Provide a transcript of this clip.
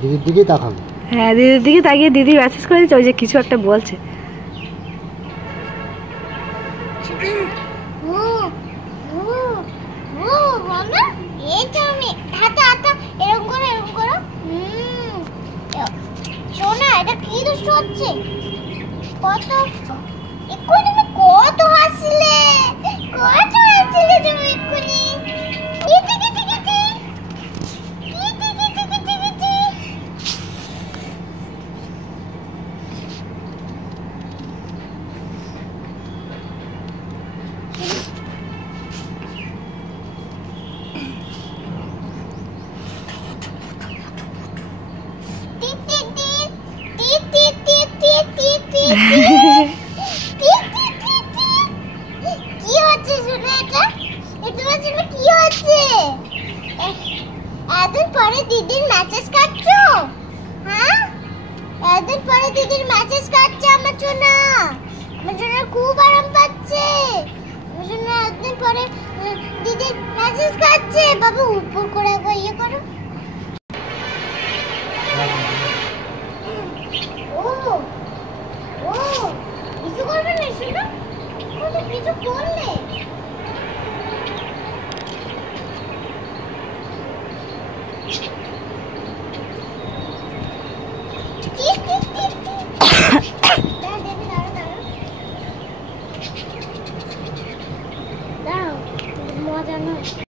দিদির দিকে তাকাবে। হ্যাঁ দিদির দিকে তাকিয়ে দিদি মেসেজ করে দিচ্ছে, ওই যে কিছু একটা বলছে। কত এক্ষুনি তুমি কত হাসলে, কত হাসলে তুমি এক্ষুনি। কি হচ্ছে শুনে এটা? এটা আসলে কি হচ্ছে? এতদিন পরে দিদির মেসেজ কাটছো? হ্যাঁ, এতদিন পরে দিদির মেসেজ কাটছে আমার জন্য। আমার জন্য খুব আরাম পাচ্ছে। আমার জন্য এতদিন পরে দিদির মেসেজ কাটছে। বাবা উপর করে একবার ইয়ে করো। কিছু করবে না, শোনো কিছু করলে